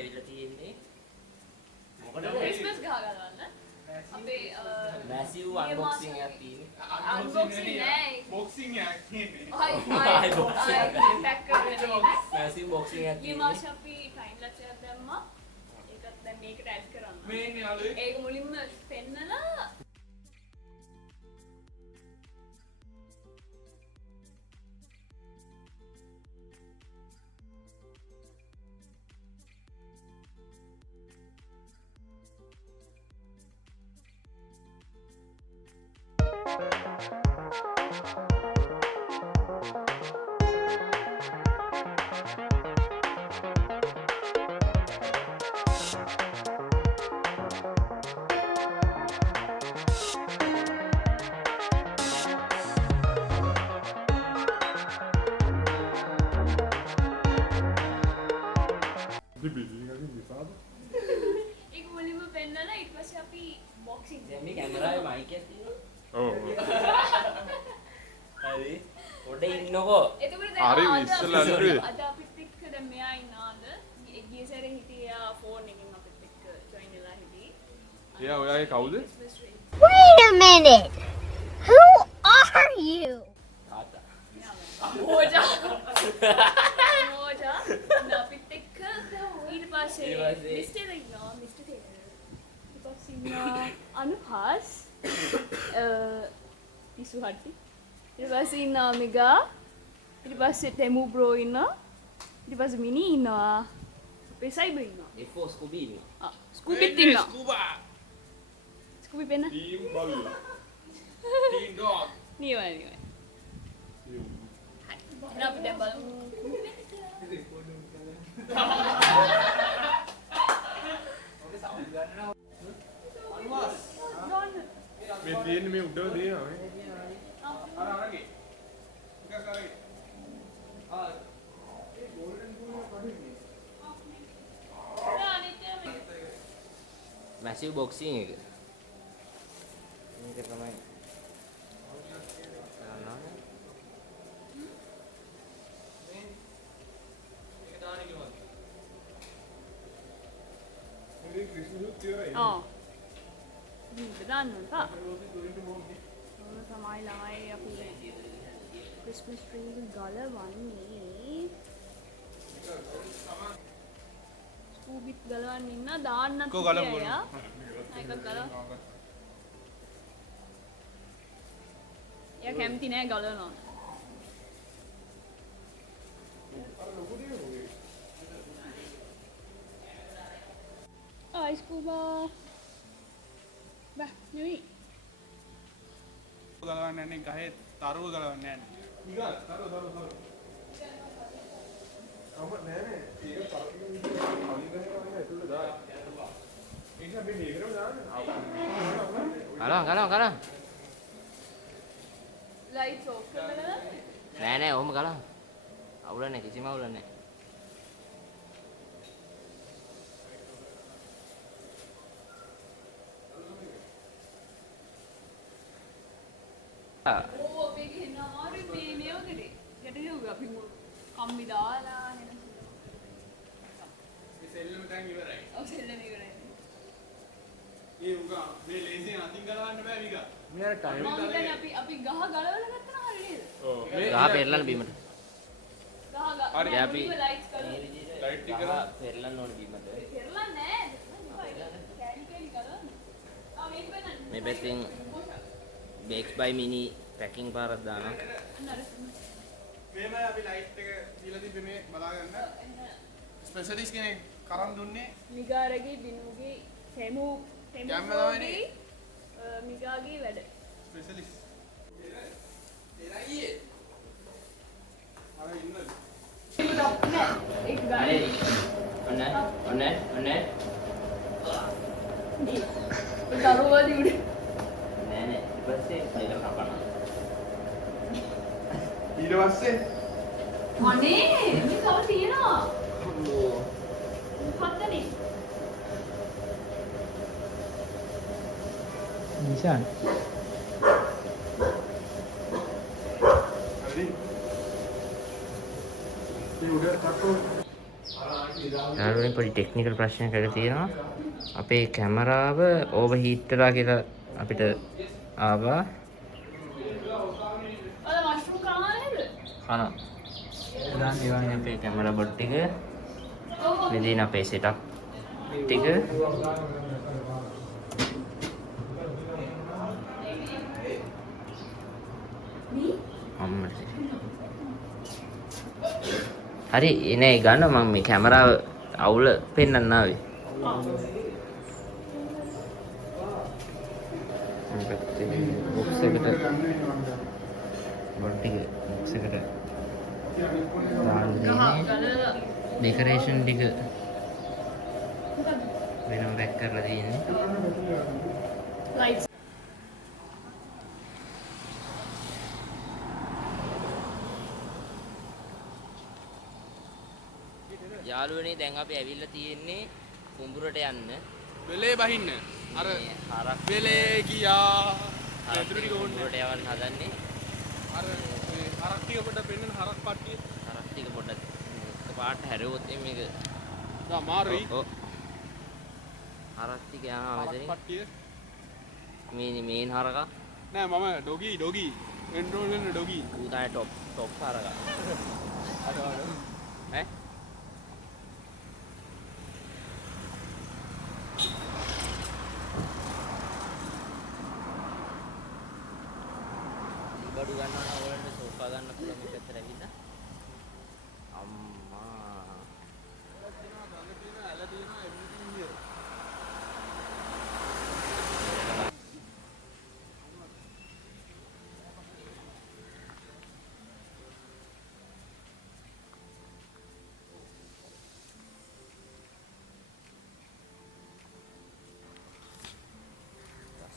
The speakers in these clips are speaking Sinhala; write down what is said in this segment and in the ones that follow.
ඇවිල්ලා තියෙන්නේ. මොකටද ක්‍රිස්මස් ගහ ගලවන්න? අපේ මැසිව් අන්බොක්සිං එකක් තියෙන්නේ. අන්බොක්සිං නෑ. බොක්සිං එකක් තියෙන්නේ. ආයි පැක් කරලා මැසිව් බොක්සිං එකක් මේ මාස අපි ටයිම් ලැප්ස් එකක් දැම්මා. ඒකත් දැන් මේකට ඇඩ් කරන්න. මේ ඉන්නේ යාළුවෙක්. ඒක මුලින්ම පෙන්නලා ඒක මුලින්ම පෙන්නලා ඊට පස්සේ අපි බොක්සිං දැන් මේ කැමරාවේ මයික් එකක් තියෙනවා. ඔව්. හරි. පොඩ ඉන්නකෝ. එතකොට හරි දැන් ඉස්සෙල්ලා අල්ලුවේ. අද අපිත් එක්ක දැන් මෙයා ඉන්නවාද? ගිය සැරේ හිටියා ෆෝන් එකෙන් අපිත් එක්ක ජොයින් වෙලා හිටි. එයා ඔයාගේ කවුද? Wait a minute. Who are you? තාත්තා. මෝජා. මෝජා. අපිත් එක්ක ඊට පස්සේ මිස්ටර් ඉන්නවා මිස්ටර් ටේලර්. ඊට පස්සේ ඉන්නවා අනුහස්. පිසුහට්ටි. ඊට පස්සේ ඉන්නවා මිගා. ඊට පස්සේ ටෙමු බ්‍රෝ ඉන්නවා. ඊට පස්සේ මිනි ඉන්නවා. අපේ සයිබර් ඉන්නවා. F4 ස්කූබි ඉන්නවා. ස්කූබිත් ඉන්නවා. ස්කූබා. ස්කූබි පෙන්න. ටීම් බල්ලා. Team dog. නියමයි. හරි. එහෙනම් අපි දැන් බලමු. මේ තියෙන්නේ මේ උඩව තියෙනවා නේ. අර අරගේ. ටිකක් අරගේ. මැසිව් බොක්සිං එක. මේක තමයි. මේ ක්‍රිස්මස් තියරයි. දාන්න තා. ඕන තමයි ළමයි අපි ක්‍රිස්මස් ට්‍රී එක ගලවන්නේ. ස්කූබිත් ගලවන්න ඉන්න දාන්නත් කො ගලවමු. තියලා. එකක් ගලව. එයා කැමති නෑ ගලවනවා. ස්කූබා. බා නෙවෙයි. ගලවන්නේ නැහැ ගහේ තරුව ගලවන්නේ නැහැ. ඊගා තරුව. අම නෑ ඒක පරක්කින් විදිහට කලින් ගහේ වගේ ඇතුළට දාන්න. ඒක අපි මේකටම දාන්න. ගලවන්න. ලයිට් ඔෆ් කරලා නෑ ඔහොම ගලවන්න. අවුල නැහැ කිසිම අවුල නැහැ. ඕ අපි ගෙනවා මේ වගේ ගැටලුව අපි කම්බි දාලා එන මේ සෙල්ලම දැන් ඉවරයි. ඔව් සෙල්ලම ඉවරයි. ඒ උගා මේ ලේසියෙන් අතින් ගලවන්න බෑ විගා. මෙයාට ටයිම් මම හිතන්නේ අපි ගහ ගලවලා ගත්තා හරිය නේද? ඔව් මේ ගහ පෙරලන්න බීමට. හරි අපි ලයිට්ස් කරලා මේ විදිහට ලයිට් ටික ගහ පෙරලන්න ඕන බීමට. පෙරලා නෑ කෑලි ගලවන්න. මේක බලන්න. මේ පැත්තෙන් බේක්ස් බයි මිනි පැකින් පාරක් දානවා. මේමයි අපි ලයිට් එක දීලා තිබ්බේ මේ බලා ගන්න. ස්පෙෂලිස්ට් කෙනෙක් කරන් දුන්නේ. මිගාරගේ බිනුගේ තෙමු කැමරාවනේ. මිගාගේ වැඩ. ස්පෙෂලිස්ට්. එරයි. අර ඉන්නද? ඒක ගානේ. ඔන්න. දරුවා දිවිද? නෑ ඊපස්සේ ඒක කපනවා. ඊට පස්සේ අනේ මේ තව තියෙනවා. හතරේ. නිෂාන් හරි. මේ උඩට කට්ටෝ. අර ආන්ටි ඉදාගෙන යාළුවනේ පොඩි ටෙක්නිකල් ප්‍රශ්නයක් තියෙනවා. අපේ කැමරාව ඕවර්හීට් වෙලා කියලා අපිට ආවා. අද මෂ්රූම් කනවා නේද? කනවා. දැන් ඉවන්නේ අපේ කැමරා බොඩ් ටික. මෙදින අපේ සෙටප් ටික. අම්මට. හරි එනේ ගන්න මම මේ කැමරාව අවුල පෙන්නන්න ආවේ. බොක්ස් එකට බොඩ් ටික බොක්ස් එකට දාන්න දෙන්නේ. ඩෙකරේෂන් ටික වෙනම බැක් කරලා තියෙන්නේ. ලයිට්ස් යාළුවනේ දැන් අපි ඇවිල්ලා තියෙන්නේ කුඹුරට යන්න. වෙලේ බහින්න. අර මේ හරක් වෙලේ ගියා. හරක් ඇතුළට ටික ඕනේ. කුඹුරට යවන්න හදන්නේ. අර මේ හරක් ටික පොඩ පෙන්නන හරක් පට්ටිය. හරක් ටික පොඩ්ඩක් එකපාරට හැරෙවොත් මේක දා මාරුයි. ඔව්. හරක් ටික යනවා හරක් මෙතනින්. පට්ටිය. මේ මේන් හරකා. නෑ මම ඩොගි එන්රෝල් වෙන ඩොගි. ඌ තමයි টপ හරකා. අර ඈ බඩු ගන්නවා නම් ඔයාලට සෝෆා ගන්න පුළුවන් මේ පැත්තට ඇවිල්ලා. අම්මා.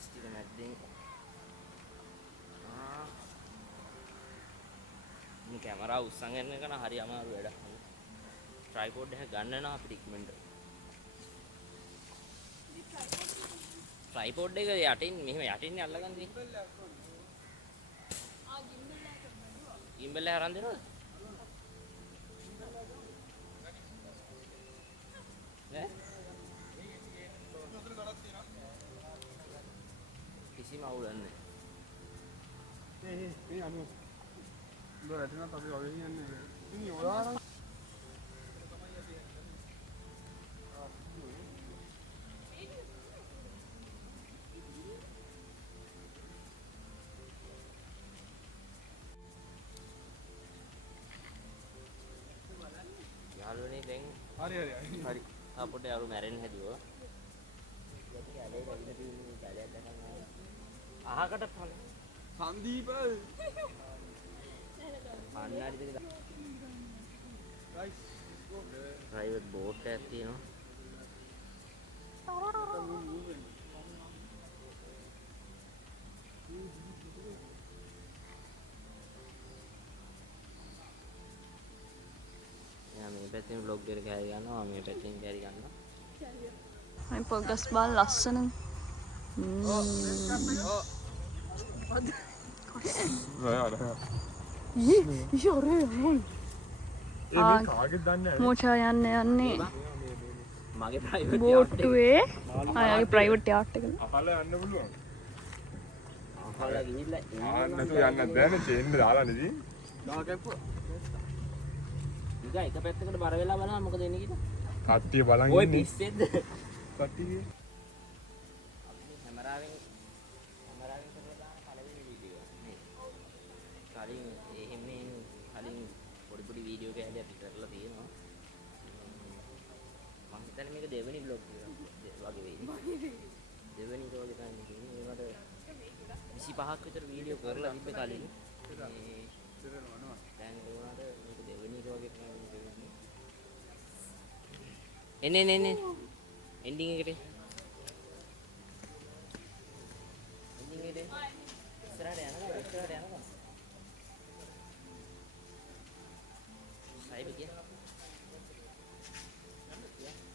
ටික මැද්දෙන් මේ කැමරාව උස්සන් ගන්න එක නම් හරි අමාරු වැඩක්. ට්‍රයිපෝඩ් එක ගන්න නම් අපිට ඉක්මනට. ට්‍රයිපෝඩ් එක යටින් මෙහෙම යටින් අල්ලගන්න තියෙන්නේ. ගිම්බල් එක අරන් දෙනවද? ඈ? කිසිම අවුලක් නැහැ. ඒ අනු බෝ ඇතනත් අපි වගේ කියන්නේ. ඉතින් ඔයාලා යාළුවනේ දැන් හරි හරි අපොට යාළු මැරෙන්න හැදුවා. අහකට පල සංදීප පන්නරිද ගයිස් ප්‍රයිවට් බෝට් එකක් තියෙනවා. මේ පැත්තෙන් vlog එක ගහයි ගන්නවා මේ පැත්තෙන් කැරි ගන්නවා. මේ පොඩ්කස්ට් බලන්න ලස්සන. කාගෙත් දන්නේ මෝචා යන්නේ මගේ ප්‍රයිවට් බෝට්ටුවේ ආයගේ ප්‍රයිවට් යාට් එක. අහල යන්න පුළුවන්. අහලා ගිහිල්ලා නැතු යන්නත් බෑනේ චේන් දාලා නෙදී. දා කැප්පුවා. ඊගා එක පැත්තකට බර වෙලා බලන්න මොකද වෙන්නේ කියලා. කට්ටිය බලන් ඔය ඉන්නේ. පිස්සෙද්ද? කට්ටිය අපි කැමරාවෙන් කරලා දාන පළවෙනි වීඩියෝ මේ. කලින් එහෙම කලින් පොඩි වීඩියෝ කෑලි අපි කරලා තියෙනවා. මම හිතන්නේ මේක දෙවෙනි vlog වගේ වෙයි. දෙවෙනි vlog එක තමයි මේකට 25ක් විතර වීඩියෝ කරලා තිබ්බ කලින්. දැන් ඒ වුණාට මේක දෙවෙනි vlog එක තමයි වෙන්නේ. එන්නේ එන්ඩිං එකට ඉස්සරහට යනවා සයිබ කිය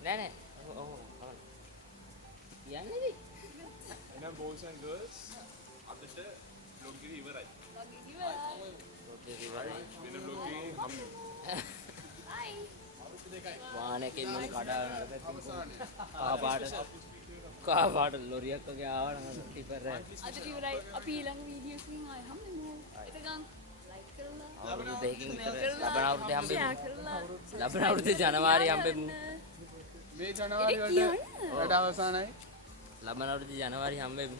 නෑ ඔව් යන්නේද එහෙනම් boys and girls අදට vlog එක ඉවරයි. vlog එක ඉවරයි වෙන vlog එකකින් හම්බ වාහනයකින් මුළු කඩාගෙන කා පාට ලොරියක් වගේ ආවන ටිපර් එක. අද ඉවරයි. අපි ඊළඟ වීඩියෝ එකකින් ආයෙ හම්බෙමු. එතකන් ලයික් කරලා අවුරුදු දෙකකින් විතර ලබන අවුරුද්දේ හම්බෙමු. ෂෙයා කරලා ලබන අවුරුද්දේ ජනවාරි හම්බෙමු. මේ ජනවාරි වලට වැඩ අවසానයි. ලබන අවුරුද්දේ ජනවාරි හම්බෙමු.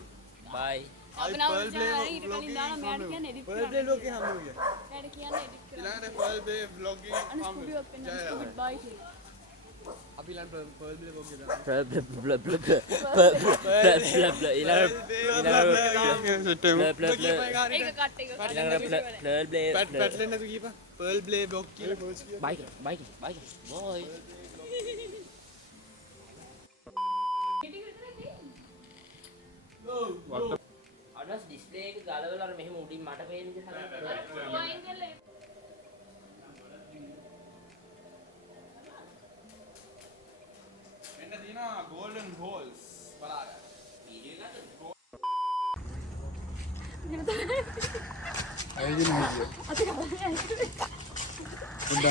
බයි. අපේ නවර channel ඊට කලින් දාලා මෙයාට කියන්නේ edit කරන්න. පර්ල් ප්ලේ ලෝකේ හම්බ වෙනවා. එයාට කියන්නේ edit කරන්න. ඊළඟට පර්ල් ප්ලේ vlog එකේ අන්න ස්ටුඩියෝ එකෙන් goodbye කියලා. අපි ඊළඟ පර්ල් ප්ලේ vlog එක දානවා. ඒක කට් එක. පැටලෙන්නේ නැතු කීපා. පර්ල් ප්ලේ vlog කියලා පර්ල්ස් කියලා. බයි බෝයි. අඩස් ඩිස්ප්ලේ එක ගලවලා අර මෙහෙම උඩින් මට පේන විදිහට හදන්න. මෙන්න තියෙනවා golden holes බලන්න. වීඩියෝ එකක් ඇයිදින් වීඩියෝ. අත ගන්න. උඩ.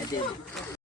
ඇදෙන්න.